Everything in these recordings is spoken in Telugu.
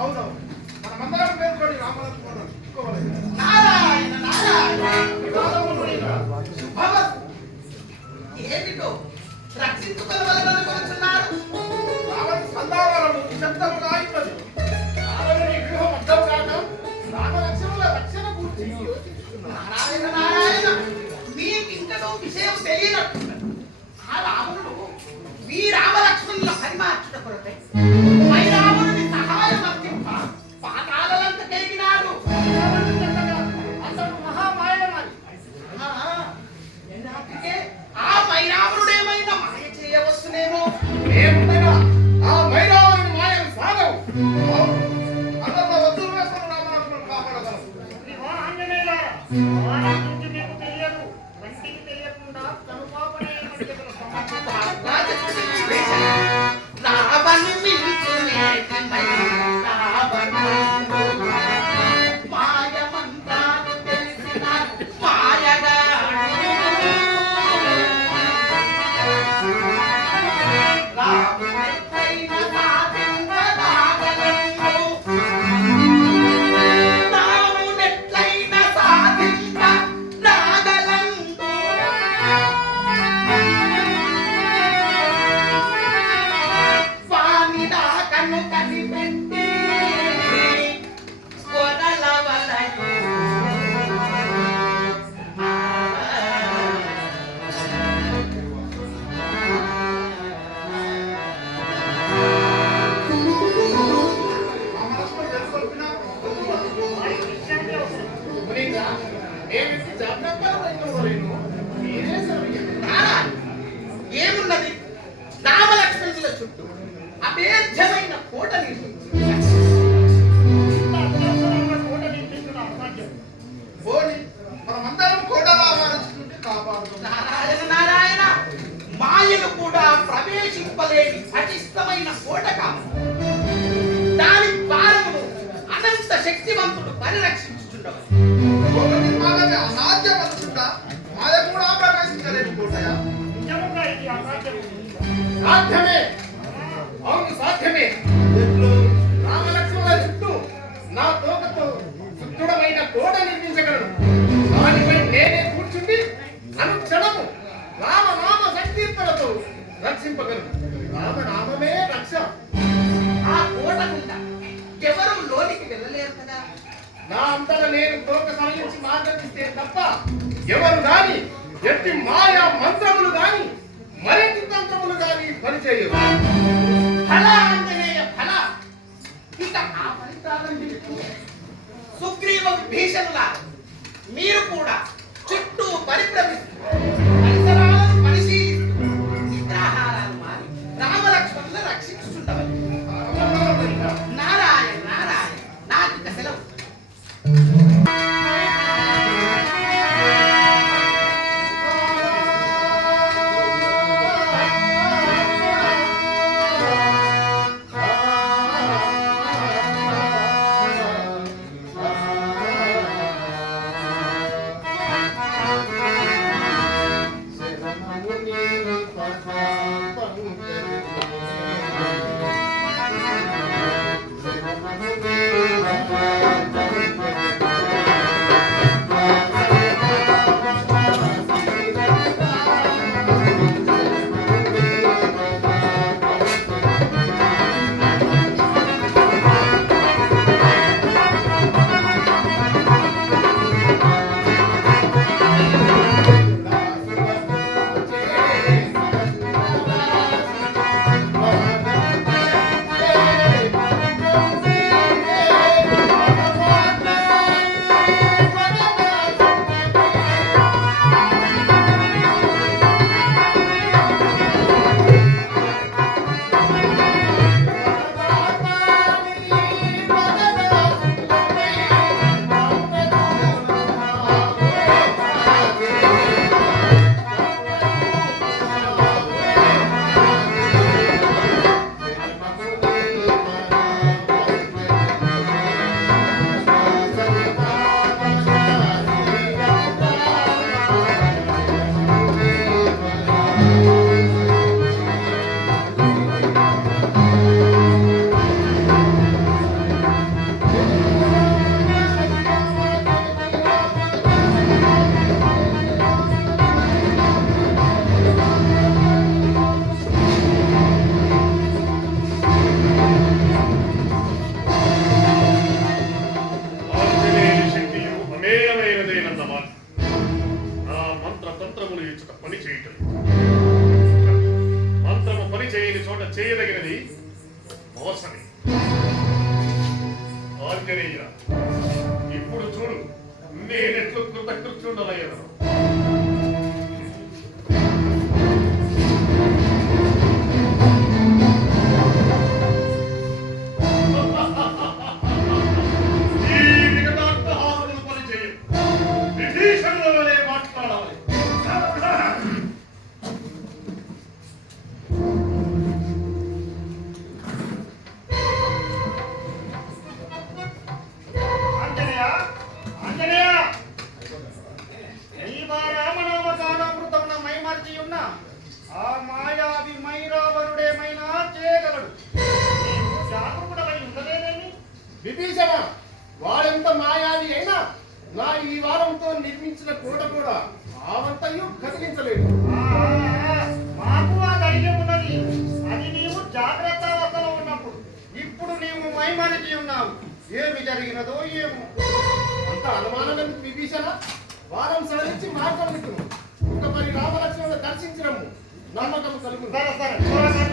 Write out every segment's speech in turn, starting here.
అవునవును, మనమందరం పేర్కొని రామలక్ష్మణుడు నారాయణ నారాయణ ఏమిటో రక్షించుకోవాలని కోరుతున్నారు. రావణ సంధావరము నిశ్శబ్దముగా అయినది. రావణుని వ్యూహం అర్థం కాక రామలక్ష్మణుల రక్షణ గురించి యోచిస్తున్నారు. నారాయణ నారాయణ మీకింకనూ విషయం తెలియనట్టున్నది. ఆ రావణుడు మీ రామలక్ష్మణుల పరిమార్చుట కొరకై రావణుని సహాయం అందింప పాతాళలంత కలిగినాడు. అతడు మహామాయమారి. ఆ మైరావణుడేమైనా మాయ చేయవచ్చునేమో. ఏముండగా ఆ మైరావణుని మాయలు సాగవు. అందరిలో వద్దులు వేసుకుని రామలక్ష్మణులు కాపాడగలరు. ఏమున్నది? రామలక్ష్మణుల చుట్టూ అభేద్యమైన కోట నారాయణ నారాయణ మాయలు కూడా ప్రవేశింపలేని పటిష్టమైన కోట కాదు. దాని ద్వారమును అనంత శక్తివంతుడు పరిరక్షించుచుండవచ్చు. సాధ్యమే, అవును సాధ్యమే. రామలక్ష్మణుల చుట్టూ నా తోకతో శుద్ధుడమైన కోట నిర్మించగలను. దానిపై నేనే కూర్చుండి అనుక్షణము రామనామ సంకీర్తనతో రక్షింపగలను. రామనామమే రక్ష. ఆ కోట గుండా ఎవరు లోనికి వెళ్ళలేరు కదా. నా అంతటా నేను తోక సరళించి మార్గమిస్తే తప్ప ఎవరు గాని ఎట్టి మాయా మంత్రములు గాని మరింటి తంత్రములు గాని పనిచేయరు. ఫల ఆంజనేయ ఫల. ఇక ఆ ఫలితాలను సుగ్రీవ భీషణుల మీరు కూడా చుట్టూ పరిభ్రమిస్తూ పరిసరాలను పరిశీలిస్తూ నిద్రాహారాలు మారి రామలక్ష్మణులను రక్షించుచుండవచ్చు. నారాయణ నారాయణ నాకు సెలవు. ఆంజనేయ, ఇప్పుడు చూడు నేనెట్లు కృతకృత్యుండలయ్యను. ఆ మాయావి మైరావణుడేమైనా చేయగలడు. జాగరూకుడవై ఉండలేదేమి? విభీషణ, వాడెంత మాయావి అయినా నా ఈ వారంతో నిర్మించిన కోట కూడా ఆవంతయు కదిలించలేదు. మాకు ఆ ధైర్యం ఉన్నది. అది నీవు జాగ్రత్త అవస్థలో ఉన్నప్పుడు. ఇప్పుడు నీవు మైమరిచి ఉన్నావు. ఏమి జరిగినదో ఏమో. అంత అనుమానం ఎందుకు విభీషణ? వారం సడలించి మార్గం విట్టును. ఒక మరి రామలక్ష్మణుడు దర్శించడము నమ్మకం కలుగు. సరే సరే త్వరగా.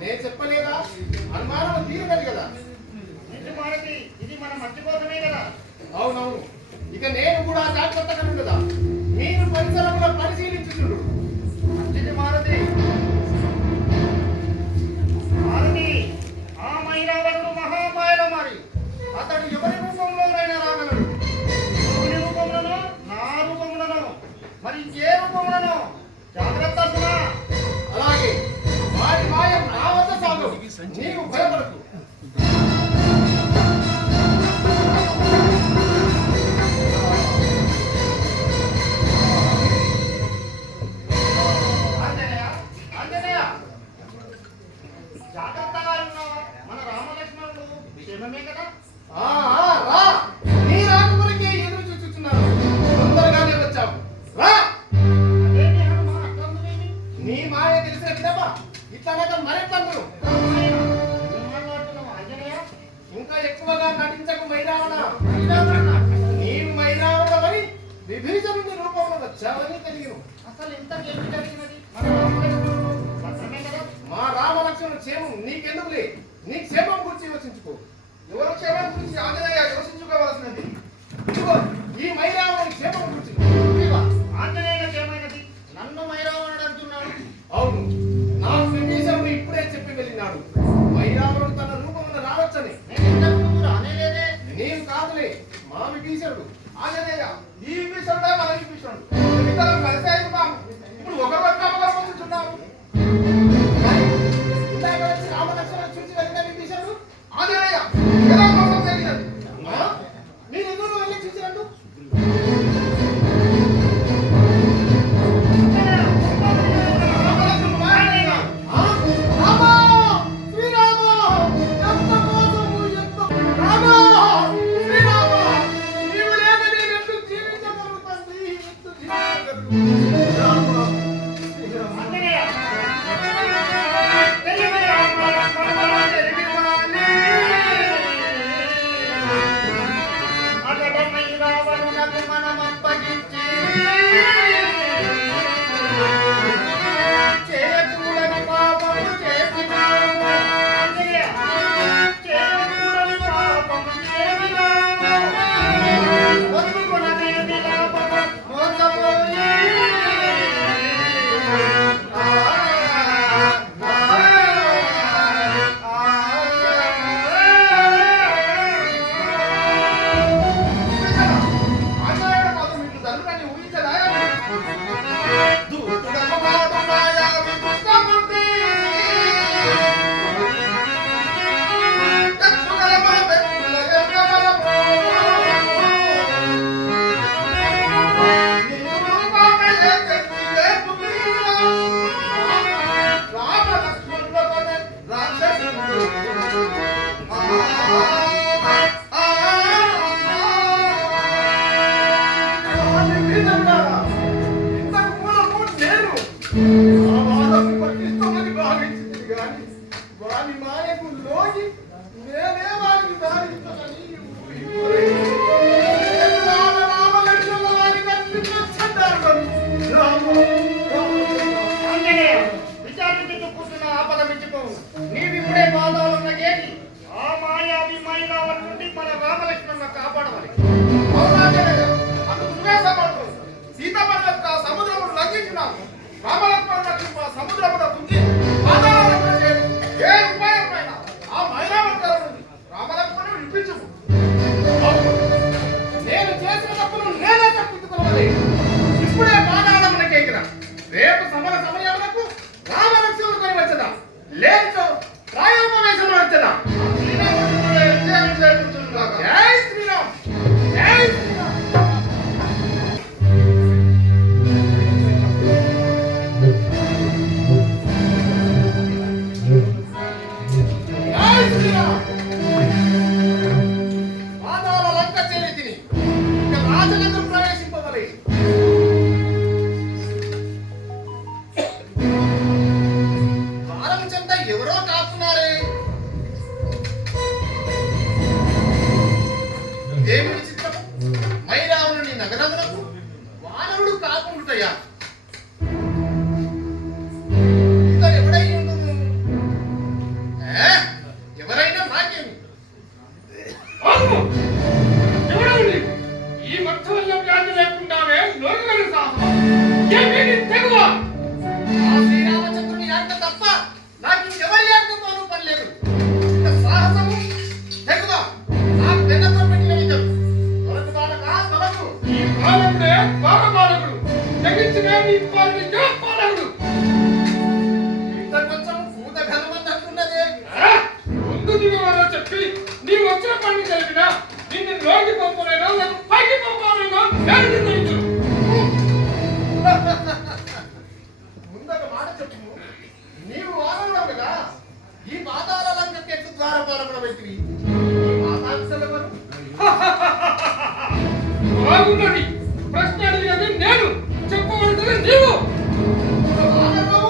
నేను చెప్పలేదా? అనుమానం తీరగలి కదా. ఇది మన మంచి కోసమే కదా. అవునవును. ఇక నేను కూడా జాగ్రత్తగా కదా. మీరు పరిసరంలో పరిశీలించుడు. మంచిది మారుతి. మారుతి, ఆ మైరావణుడు మహామాయల మరి అతడు ఎవరి రూపంలోనైనా రాగలడు. ఎవరి రూపంలోనో, నా రూపంలోనో, మరి ఇంకే రూపంలోనో. జాగ్రత్త సుమా. అలాగే వారి మాయం నా వద్ద సాగు. నీవు భయపడకు. ఆంజనేయ, ఆంజనేయ, జాగ్రత్తగా ఉన్నావా? మన రామలక్ష్మణులు క్షేమమే కదా? రా. నీ రాక కొరకే ఎదురు చూస్తున్నాను. తొందరగానే వచ్చావు. రా. అదేంటి హనుమాన్ అట్లందువేమి? నీ మాయ తెలిసిన పిదప ఇట్లనగా మరెట్లందరూ. ఏం మాట్లాడుతున్నావు ఆంజనేయ? ఇంకా ఎక్కువగా నటించకు మైరావణ. మైరావణ? నీవు మైరావణవని విభీషణుని రూపంలో వచ్చావని తెలియను. అసలు ఇంతకేమి జరిగినది? మన రామలక్ష్మణులు భద్రమే కదా? మా రామలక్ష్మణుల క్షేమం నీకెందుకులే. నీ క్షేమం గురించి యోచించుకో. ఎవరు క్షేమం గురించి ఆంజనేయ యోచించుకోవాల్సినది? ఇదిగో ఈ మైరావణుని క్షేమం గురించి. ఆంజనేయులకు ఏమైనది? నన్ను మైరావణుడు అంటున్నాడు. అవును, నాకు విభీషణుడు ఇప్పుడే చెప్పి వెళ్ళినాడు. మైరావణుడు తన రూపమున రావచ్చని. నేను ఇంతకు ముందు రానేలేదే. నేను కాదులే, మా విభీషణుడు. ఆంజనేయ, ఈ విభీషణుడే మన విభీషణుడు. ఇద్దరం కలిసే ఉన్నాము. ఇప్పుడు ఒకరు ఒకరు పొందుతున్నాము. మరి ఇందాక వచ్చి రామలక్ష్మణుడు చూసి వెళ్ళిన విభీషణుడు ఆంజనేయ, ఎలా మోసం జరిగినది? నేను ఎదురు వెళ్ళి చూసినట్టు. రామలక్ష్మణుడు మాయమైనాడు. రామా, శ్రీరామ, ఎంత మోసము, ఎంత రామా, శ్రీరామ, నీవు లేక నేనెందుకు జీవించగలుగుతాను? ఎందుకు జీవించగలుగుతాను? రామ, శ్రీరామ. ఆంజనేయ, తెలివి రామలక్ష్మణుల తెలివిమాలి. అతడ మైరావణునకు మనమప్పగించి చేయకూడని పాపము చేసినాము. ఆంజనేయ, చేయకూడని పాపము చేసినాము. ఒప్పుకొనలేని లాభము మోసపోయి ఆంజనేయుడు కాదు ఆ వాదము పట్టిస్తామని భావించింది కానీ వాని మాయకు లోకి నేనే వారికి దారిస్తానని ఆంజనేయ, విచారించుతూ కూర్చున్న ఆపద మించిపోవు. నీవిప్పుడే బాధలున్న గేటి ఆ మాయావి మైనావల నుండి మన రామలక్ష్మణ కాపాడవాలి. అందుకు నువ్వే సమర్థుడు. సీతాపతి యొక్క సముద్రమును లంఘించినావు. రామలక్ష్మణులకు సముద్రమున దుంకి పాతాళమున చేరి ఏ ఉపాయమైన ఆ మైనావంతరం నుండి రామలక్ష్మణుడు విడిపించుము. నేను చేసిన తప్పును నేనే తప్పించుకోవాలి. ఇప్పుడే పాదాళమునకి ఎక్కిన రేపు సమర సమయములకు రామలక్ష్మణులు కొని వచ్చదా లేదో ప్రాయోపవేశము వచ్చదా. శ్రీరాముడే విజయం చేకూర్చునుగాక. జై శ్రీరామ్, జై శ్రీరామ్. జై శ్రీరామ్. పాదాల లంక చేరి తిని ఇక రాజనగరం ప్రవేశింపవలే. ద్వారం చెంత ఎవరో కాపున్నారే. ఏమి విచిత్రము, మైరావణుని నగరములకు వానరుడు కాకుండుటయా. ఇతడు ఎవడై ఉండును? ఎవరైనా నాకేమి. ఎవడండి ఈ మధ్యవల్ల వ్యాధి లేకుండానే నొరగని సాహసం ఏమీ తెగువ. ఆ శ్రీరామచంద్రుని ఆజ్ఞ తప్ప నాకు ఇంకెవరి ఆజ్ఞతోనూ పని లేదు. ఇంత సాహసము తెగువ నాకు వెన్నతో పెట్టిన విధం. తొలకు బాలక తొలకు. ఈ బాలకుడే బాలబాలకుడు తెగించిన నీ పాలని పాలకుడు. ఇంత కొంచెం పూత ఘనమన్నట్టున్నదే. ముందు దిగవరో చెప్పి నీ వచ్చిన పని తెలిపినా నిన్ను లోకి పంపలేనా లేక పైకి పంపాలేనా నేను నిర్ణయించు. ముందొక మాట చెప్పు. నీవు వానరుడవు కదా, ఈ పాతాల లంకకి ఎట్లు ద్వారపాలకుడ వ్యక్తివి. ఈ పాతాక్షలెవరు? బాగున్నది. ప్రశ్న అడిగినది నేను, చెప్పవలసింది నీవు. వానరుడు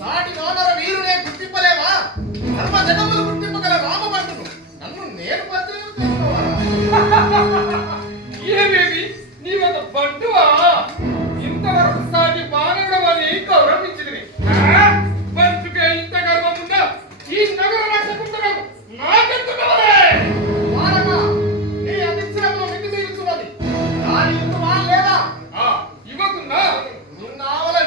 సాటి వానర వీరునే గుర్తింపలేవా? ధర్మ జగములు గుర్తింపగల రామభటుడు నన్ను నేను పరిచయం చేసుకోవాలా? ఏమేమి నీవొక బంటువా? ఇంతవరకు సాటి మానవుడవని గౌరవించింది. బంటుకే ఇంత గర్వముందా? ఈ నగర రక్షకుంటున్నావు నాకెందుకవలే? వారమా, నీ అధిక్షరములు మితిమీరుతున్నది. దాని ఇందు వాన్ లేదా? ఇవ్వకున్నా నిన్న ఆవల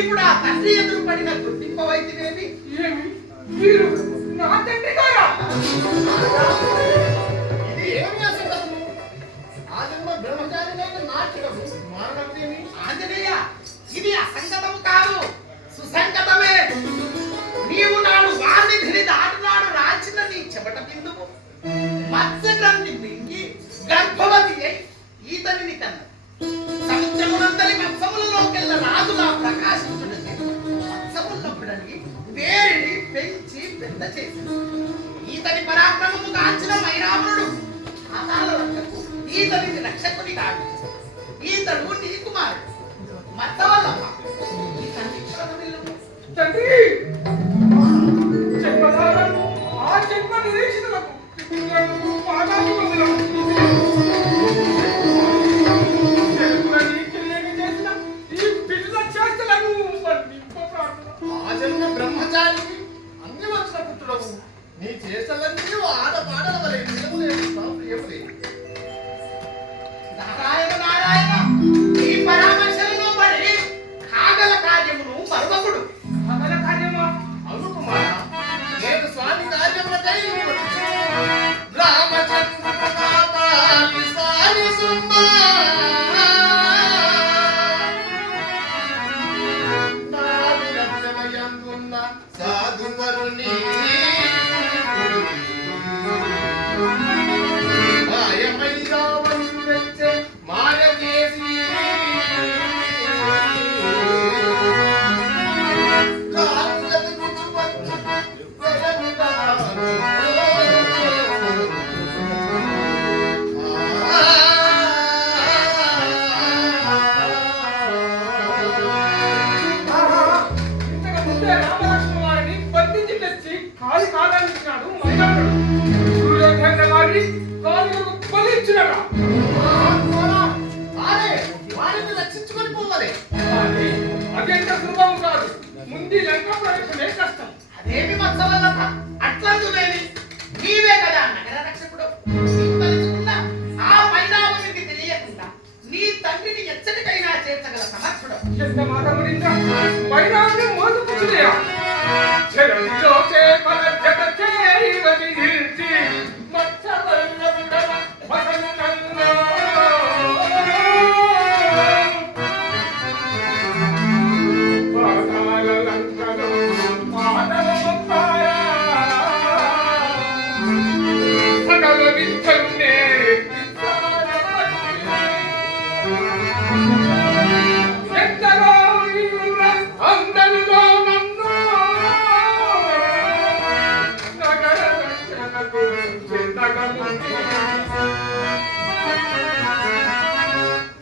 ఇప్పుడు ఆ తండ్రి ఎదురు పడిన గుర్తింపవైతివేమి? ఏమి మీరు నా తండ్రి గారా? ఇది ఏమి అసంగతము? ఆ జన్మ బ్రహ్మచారినైన నాట్యము మారణమేమి? ఆంజనేయ, ఇది అసంగతము కాదు, సుసంగతమే. నీవు నాడు వారిధిని దాటినాడు రాచిన నీ చెమట బిందువు మత్స్యగ్రంథి మింగి గర్భవతి అయి ఈతనిని కన్న సముద్రమునందరి మత్స్యములలోకెల్ల రాజులా ప్రకాశించుటకి మత్స్యమున్నప్పుడని వేరిని పెంచి పెద్ద చేసి ఈతని పరాక్రమము కాంచిన మైరావణుడు పాతాళ రంగకు ఈతని రక్షకుని కాదు. ఈతడు నీ కుమారుడు మత్తవల్లమ్మ. ఈ తండ్రి క్షణమిల్లుము. తండ్రి జన్మదారులకు ఆ జన్మ నిరీక్షణలకు పాదాభివందనం. తెలుగులని తెలియక చేసిన ఈ పిల్ల చేష్టలను వర్ణింప ప్రార్థన. ఆ జన్మ బ్రహ్మచారి అన్ని వచ్చిన పుత్రుడవు. నీ చేష్టలన్నీ ఆట పాటల వలె ప్రియములే. నారాయణ నారాయణ, ఈ పరామర్శలను పడి కాగల కార్యమును మరువకుడు. సకల కార్యమా? అవును కుమార, నేను స్వామి కార్యములకై రామచంద్ర పాపాలి స్వామి సుమ్మా నాడు రక్షణయందున్న సాధువరుని మాయమై రావణుడు వెచ్చే మాయ చేసి ఇంతకు ముందే రామలక్ష్మణ వారిని బంధించి తెచ్చి కాలి కాదాలించినాడు మైదానుడు. సూర్యోదయ వారిని కాలులకు బలిచ్చినడా? వారిని రక్షించుకొని పోవాలి. కానీ అత్యంత సులభం కాదు. ముందు లంక ప్రవేశమే కష్టం. అదేమి మత్సవల్లభ, అట్లందులేని నీవే కదా నగర రక్షకుడు. నీవు తలుచుకున్నా ఆ మైనావునికి తెలియకుండా నీ తండ్రిని ఎచ్చటికైనా చేర్చగల సమర్థుడు. ఎంత మాటమునిందా మైదాన్ని మోసుకుచుదయా? చెరవిలో చేపల జత చేరివని నిలిచి మత్స్యవల్లభుడన మసలునన్నా. పాతాళ లంకలో మానవ పంపారా. సకల విద్యలునే ఎంతలో నీవున్న అందరిలో నన్ను నగర రక్షణకు చెందగలుగుతుంది.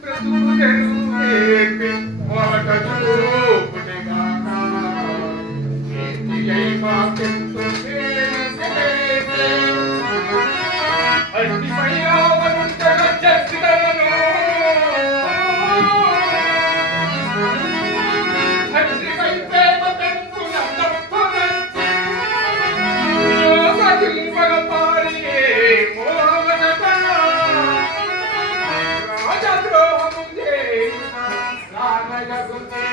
బ్రతుకు తెరువేపి మాట చూపునిగాక కీర్తియై మాకెంతో మేలు. అగ్నిపై రావణుండగ చర్చితలను తండ్రిపై ప్రేమ పెంపున తప్పునంచి సాగింపగ పారియే మోహనత రాజద్రోహముందే రానగగుందే.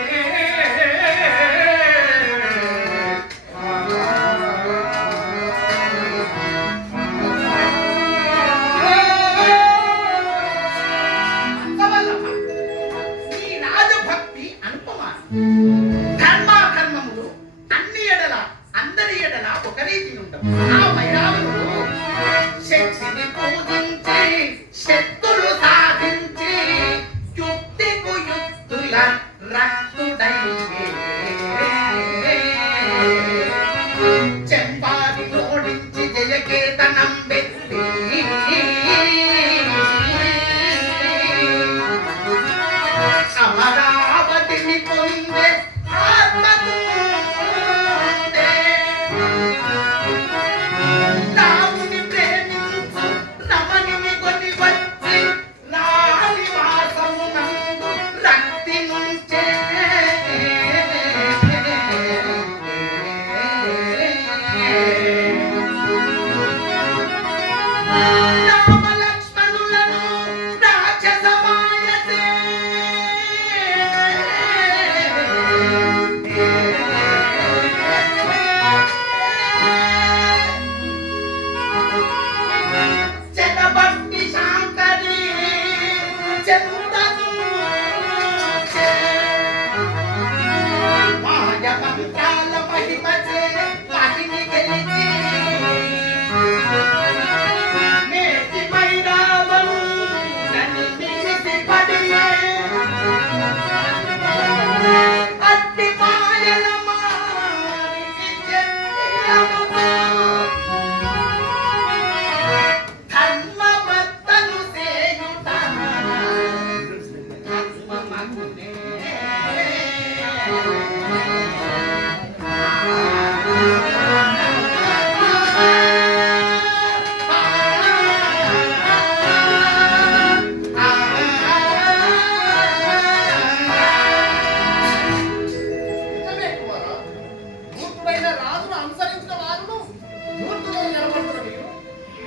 మత్సవల్లభ, నీ రాజభక్తి అనుపమానం. ధర్మాధర్మములు అన్ని ఎడల అందరి ఎడల ఒక రీతి ఉండవు. ఆ మైరావణుడు శక్తిని పూజించి శక్తులు సాధించి యుక్తికు యుక్తుల రక్తుడై చెంపాది ఓడించి జయకేతనం పెట్టి అమరావతిని పొందే ఆత్మకు రాముని ప్రేమించు రమణిని కొని వచ్చి ధర్మబద్ధను సేయుట ధర్మమగునే. నిజమే కుమారా, మూర్ఖుడైన రాజును అనుసరించిన వారును మూర్ఖులో నిలబడుతున్న మీరు,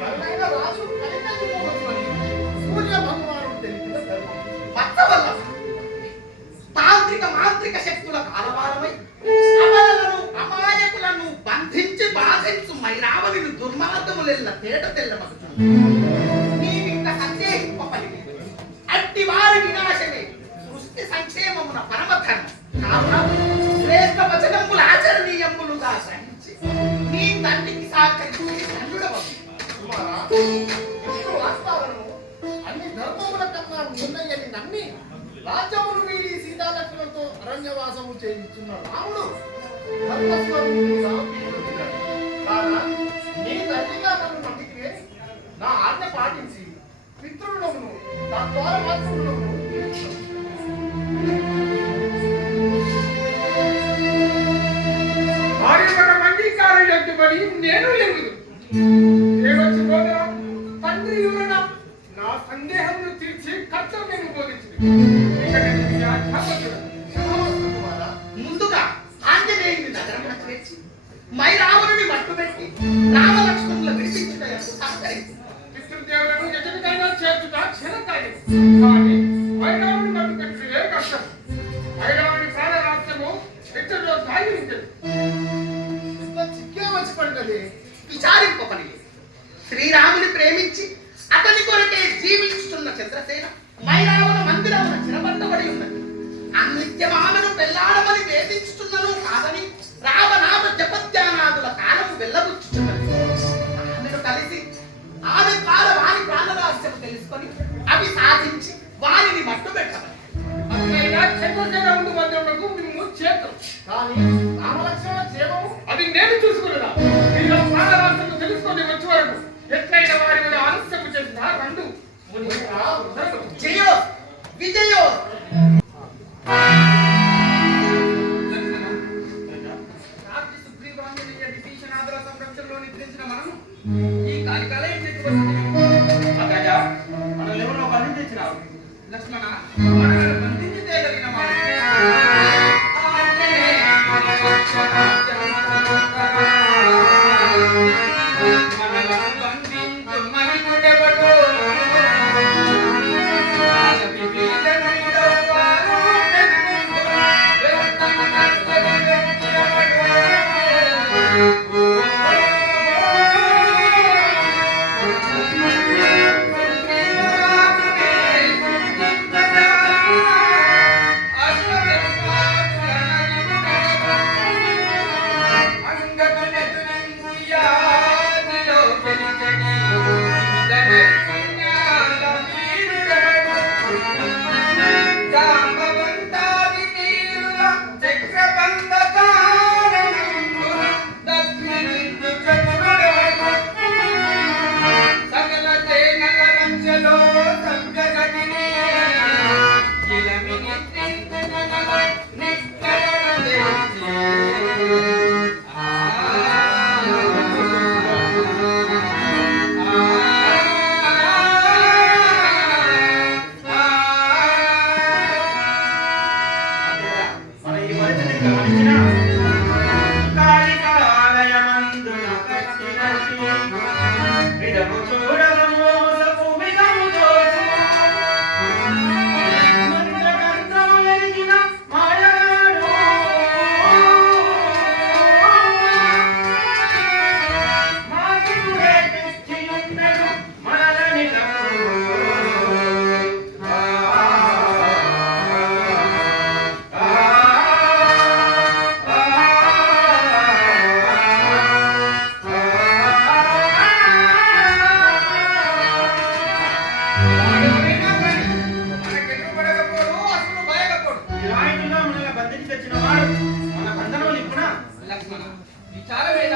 కరుణైన రాజును కలిగిపోవచ్చున సూర్య భగవానుడు తెలిపిన ధర్మం. భక్తవల్ల తాంత్రిక మాంత్రిక శక్తుల కాలవారమై అమరులను అమాయకులను బంధించి బాధించు మైరావణిని దుర్మార్గములెల్ల తేట తెల్లమగుతుంది. నీవింక సందేహింపబడి అట్టి వారి వినాశమే సృష్టి సంక్షేమమున పరమధర్మం కావున శ్రేష్ఠ వచనముల ఆచరణీయములుగా గ్రహించి నీ తండ్రికి సహకరించి ధన్యుడవగు. కుమారా, ఇప్పుడు వాస్తవాలను అన్ని ధర్మముల కన్నా ఉన్నయని నమ్మి రాజ్యమును వీడి సీతాలక్ష్మణులతో అరణ్యవాసము చేయించున్న రాముడు ధర్మస్వరూపుడుగా వీడుతున్నాడు. కాగా నీ తండ్రిగా నన్ను నమ్మితే నా ఆజ్ఞ పాటించి పితృలను తద్వారా మాతృలను ఆర్యమఠ అంగీకారం ఎత్తుబడి నేను ఎరుగుదు. ఏమొచ్చి పోదరా తండ్రి యువన నా సందేహమును తీర్చి కర్తవ్యం బోధించింది. ఇక నేను మీ ఆజ్ఞాపకుడు. కుమారా, ముందుగా ఆంజనేయుని నగరమున చేర్చి మైరావణుని మట్టుబెట్టి రామలక్ష్మణుల విడిపించుట ఎందు సహకరించు. పితృదేవులను ఎదుటికైనా చేర్చుట క్షణకార్యం. కానీ వైరావుని మట్టు కట్టుడే కష్టం. వైరావుని ప్రాణ రాష్ట్రము ఇతరులో దాగి ఉంటుంది. ఇంత చిక్కే వచ్చి పడినది. విచారింపబడి శ్రీరాముని ప్రేమించి అతని కొరకే జీవిస్తున్న చంద్రసేన మైరావణ మందిరమున చిరబట్టబడి ఉన్నది. అనిత్యమామను పెళ్లాడమని వేధించుతున్నను కాదని రావనామ జపధ్యానాదుల కాలము వెళ్ళబుచ్చుతున్నది. ఆమెను కలిసి ఆమె ద్వారా వారి ప్రాణరహస్యము తెలుసుకొని అవి సాధించి వారిని మట్టుబెట్టమని. అట్లయినా చంద్రసేన ముందు మందిరములకు మేము చేద్దాం. కానీ రామలక్ష్మణ క్షేమము అది నేను చూసుకున్నా. మీరు ప్రాణ రాష్ట్రము తెలుసుకొని వచ్చే వరకు ఎట్లయినా వారి మీద ఆలస్యం చేసిన రెండు జయో విజయో. రాత్రి సుగ్రీవాంజనేయ విభీషణాదుల సంరక్షణలో నిద్రించిన మనము ఈ కాలికాల ఇంటికి అక్కయ్య మనల్ని ఎవరో బంధించినావు. లక్ష్మణ మనల్ని బంధించి తేగలిగిన మీద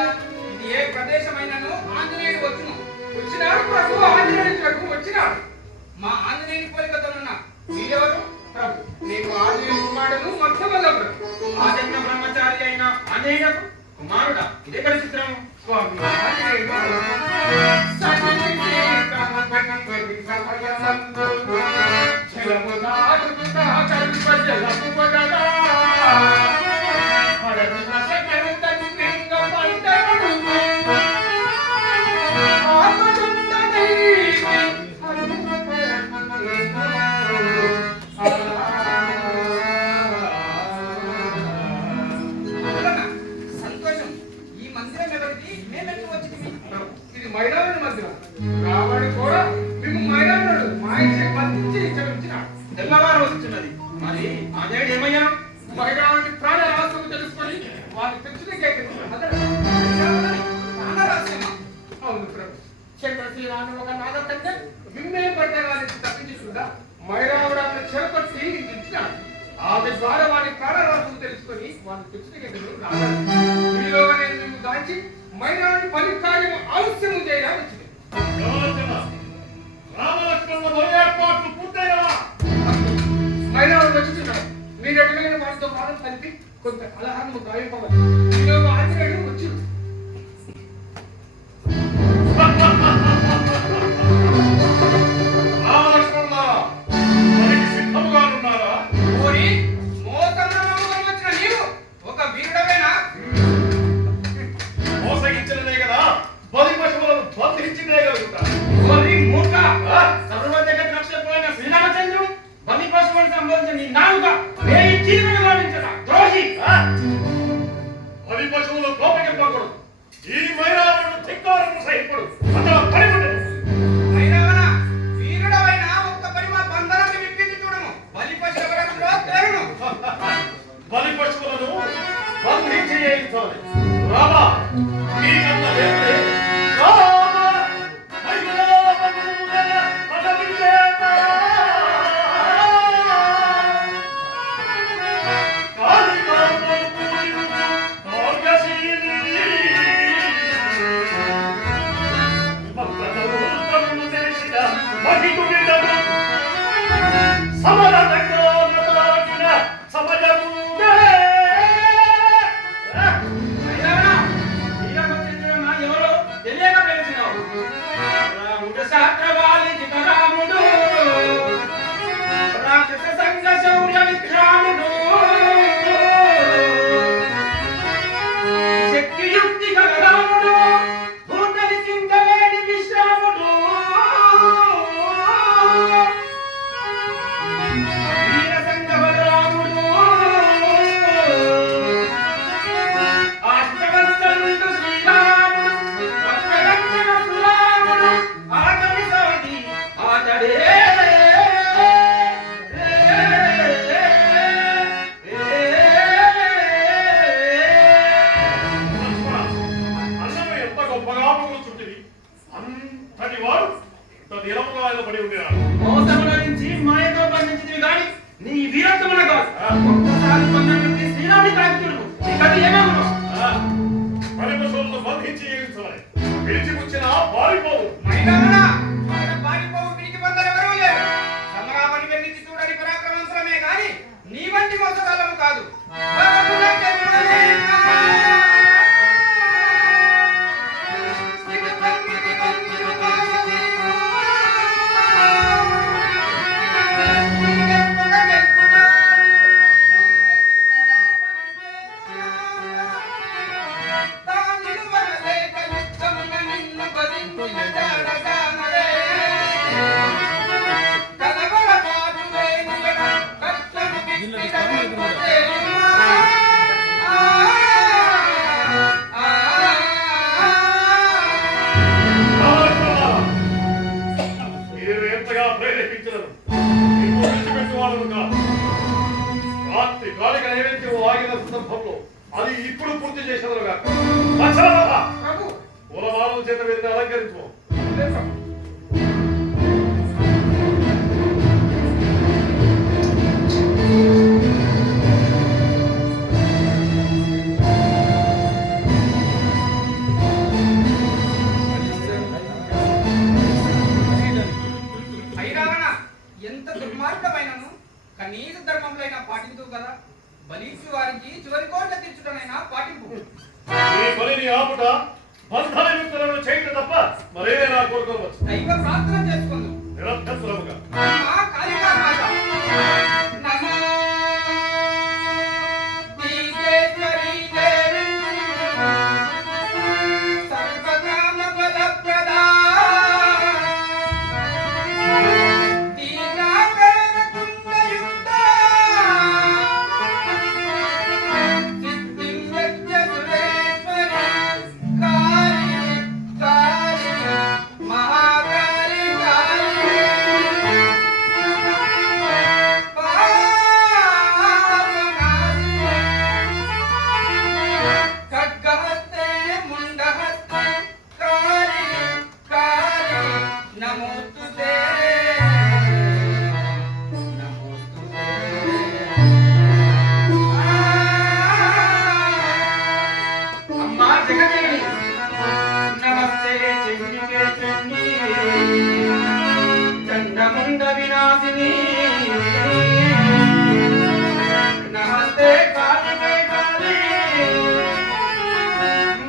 ఇది ఏ ప్రదేశమైనను ఆంజనేయుడు వచ్చును. వచ్చినాడు ప్రభు, ఆంజనేయుడి కొరకు వచ్చినాడు. మా ఆంజనేయుని పోలికతోనున్న మీరెవరు? ప్రభు, నేను ఆంజనేయుని కుమారుడును, మొత్తమల్ల ప్రభు. ఆజన్మ బ్రహ్మచారి అయిన ఆంజనేయుడు కుమారుడా? ఇదెక్కడ చిత్రం? స్వామి ఆంజనేయుడు సన్నిధి కనపడి సమయమందు జలము దాటుతా కల్ప జలము వదలా పడన చక్రముతని లింగ పంటను ఆపదుందని సంతోషం. ఈ మందిరం ఎవరిది? మేమెట్లు వచ్చింది? ఇది మైదానుడి మందిరం. రావణి కూడా మేము మైదానుడు మాయించి బంధించి చదివించినాడు. తెల్లవారు వస్తున్నది. మరి ఆంజనేయుడు ఏమయ్యా? మైదానుడి ప్రాణ రహస్యం తెలుసుకొని వారి తెచ్చునికే అవును ప్రభు. చంద్రశ్రీరాను ఒక నాగకన్య మిమ్మే పడ్డ వారికి తప్పించుకుండా మైరావడాన్ని చేపట్టి ఇచ్చినాడు. ఆమె ద్వారా వారి ప్రాణ రహస్యం తెలుసుకొని వారి తెచ్చునికే ఈలోగా నేను మేము దాచి మైరావుని పని కార్యము ఆలస్యము చేయడానికి వచ్చింది. మైరావుడు వచ్చుతున్నాడు. మీరు అడిగిన వారితో పాలన కలిపి కొంత అలహారము గాయపవాలి. ఈలోగా ఆంజనేయుడు వచ్చి అది ఇప్పుడు పూర్తి చేసేదరుగా పూలమాలల చేత వీరిని అలంకరించు. బంధ విముక్తులను చేయటం తప్ప మరేదైనా కోరుకోవచ్చు. దైవ ప్రార్థన చేసుకుందాం. నిరభ్యంతరముగా అమ్మా కాళికామాత నమో దీగేశ్వరీ దేవి సర్వకామ బలప్రదా దీనాకర కుండయుక్త సిద్ధిం యజ్ఞ సురేశ్వరి కాళి కాళి మహాకాళి కాళి ఖడ్గహస్తే ముండహస్తే కాళి కాళి నమోస్తుతే నమోస్తుతే అమ్మా జగదేవి నమస్తే చెన్నికే చెన్ని చండముండ వినాశిని నమస్తే కాళికే కాళి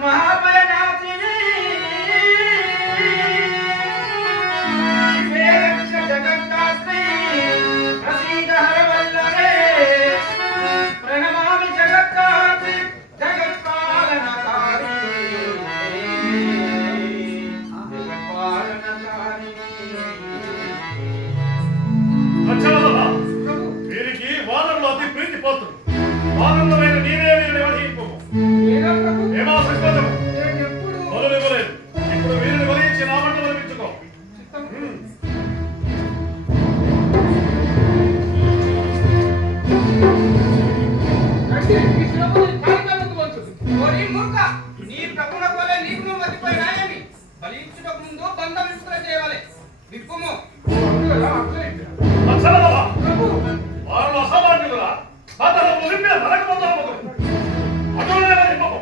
మహాభయనాశిని శివే రక్ష జగత్తాత్రి ప్రసీద హరవల్లభే ప్రణమామి జగత్తాత్రి జగత్పాలనకారి అచ్చవదవా, వీరికి వానరులు అతి ప్రీతి పోతులు. వానరులమైన నీవే వీరిని వధింపము. ఏదో ప్రభు ఏమా సంకోచము నేను ఎప్పుడు మొదలు ఇవ్వలేదు. ఇప్పుడు వీరిని వధించి నా మంట వదిలించుకో. రండి, ఈ శ్రమని కాలికాలకు వంచుదు. ఓరి మూర్ఖ, నీ ప్రభుల వలె నీకు నువ్వు మతిపోయినాయని బలించుటకు ముందు బంధం విడుదల చేయాలి. విప్పుము. అచ్చవదవా, ప్రభు వారు అసామాన్యులురా. బాధలు ముగింపిన నరకబంధము అటులనే వధింపము.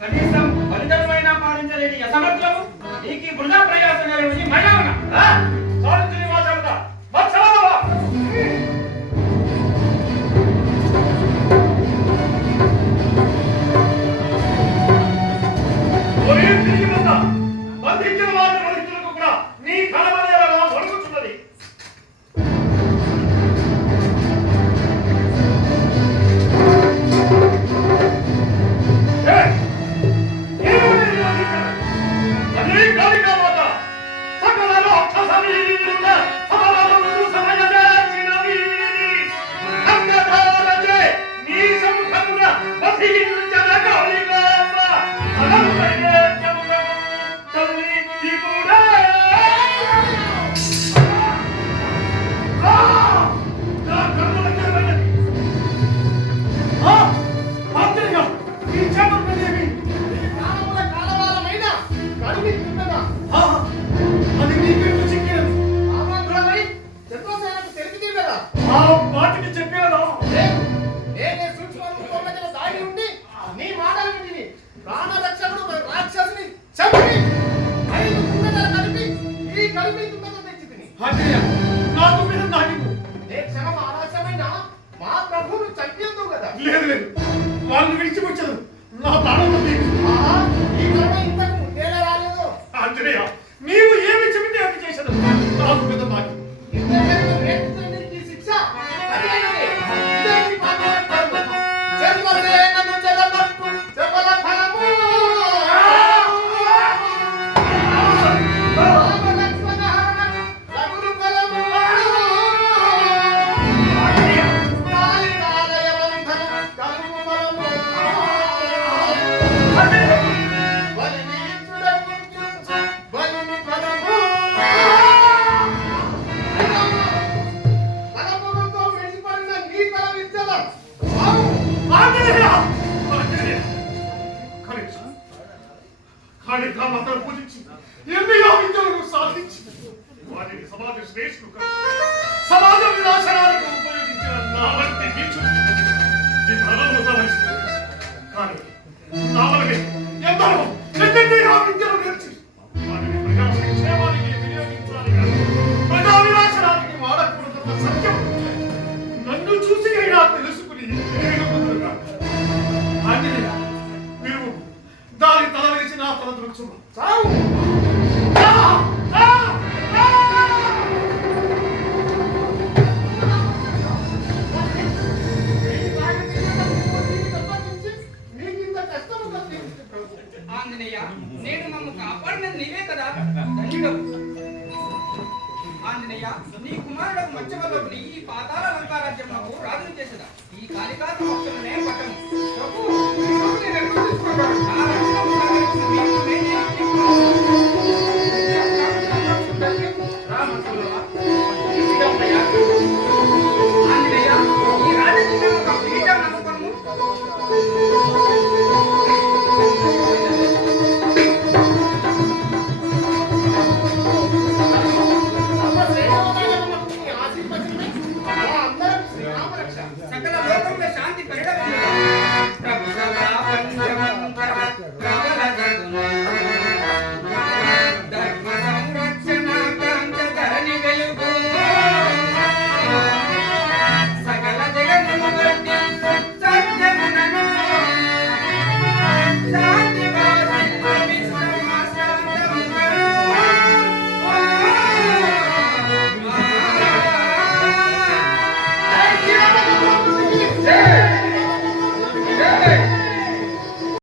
కనీసం ఫలితమైన పాలించలేని అసమర్థులము నీకు ఈ వృధా ప్రయాసం కలిగి మైదాన ఆ? సాధించుని వాచారట. అచ్చవదవా, ఒరే తిరిగి వద్ద. బంధించిన వారిని వధించుటకు కూడా నీ కలబడేలా వణుకుతున్నది. ఏ? ఏమని వధించరు? అదే కాళికామాత. సకల రాక్షసని విరుద్ధ సమరములు సమయదాచినవి. అంగధారచే నీ సముఖమున వధించద కాళికాంబ. అనంతయజ్ఞముగము తల్లి దిగుడా. నా కన్నులకే వెళ్ళది. ఆశ్చర్యం! ఈ చేపలదేవి ప్రాణముల కాలవాలమైన కడిగి తిన్నదా అది నీకెందుకు చిక్కినది? ఆమంతుడమై చంద్రసేనకు తెలిపితే కదా ఆ మాటిని చెప్పాను. నేనే సూక్ష్మ దాగి ఉండి నీ మాటలు విని ప్రాణరక్షకుడు రాక్షసుని చంపి 5 కుండలు కలిపి ఈ కలిపి కుండలు తెచ్చి తిని ఆశ్చర్య! నాకు మీద నాకివ్వు. నే క్షణం ఆలస్యమైన మా ప్రభువును చంపేందువు కదా లేదు లేదు, వాళ్ళని విడిచిపెట్టదు. నా ప్రాణంలో నీకు. ఆహా, ఈ కర్మ ఇంతకు ముందేలా రాలేదు ఆంజనేయ, నీవు ఏమి చెబితే అది చేసేది. నాకు మీద నాకివ్వు. ఇంతకంటే నేర్చుకునేందుకు ఈ శిక్ష సరైనదే. ఇదే నీ పాపం కర్మ. చంద్రసేనను చెరపట్టు చెపల ఫలము. రామ లక్ష్మణ హరణ రఘురు ఫలము. కాళికాలయ బంధన కలుగు ఫలము. బలిని ఇచ్చుటకు బలుని ఫలము. ఫలములతో వెలిపడిన నీ తల విద్యల వావు. ఆంజనేయ! ఆంజనేయ! కనీస కాళికామాతను పూజించి ఎన్నో విద్యలను సాధించి వాటిని సమాజ శ్రేష్ఠులు సమాజ వినాశనానికి ఉపయోగించిన నా వంటి నీచుడు ఈ ప్రబలముతో వహిస్తుంది. కానీ నా వలనే ఎందరో ఎన్నెన్నో విద్యలు నేర్చి వాటిని ప్రజా సంక్షేమానికి వినియోగించాలి కానీ ప్రజా వినాశనానికి వాడకూడదన్న సత్యం నన్ను చూసి అయినా తెలుసుకుని ఆంజనేయ, మీరు దాని తల విరిచి నా తల చావదలుచున్నా. చావు మీకింత కష్టము కలిగింది ప్రభు. ఆంజనేయ నేను మమ్మ కాపాడిన నీవే కదా ధన్యుడవు. ఆంజనేయ నీ కుమారుడు మత్స్యవల్లభుని ఈ పాతాళ లంకారాజ్యమునకు రాజును చేసదా ఈ కాళికా సమక్షంలోనే పట్టము ప్రభు, ఈ ప్రభు నేను ఎప్పుడు తీసుకోగలను? నా రక్షణ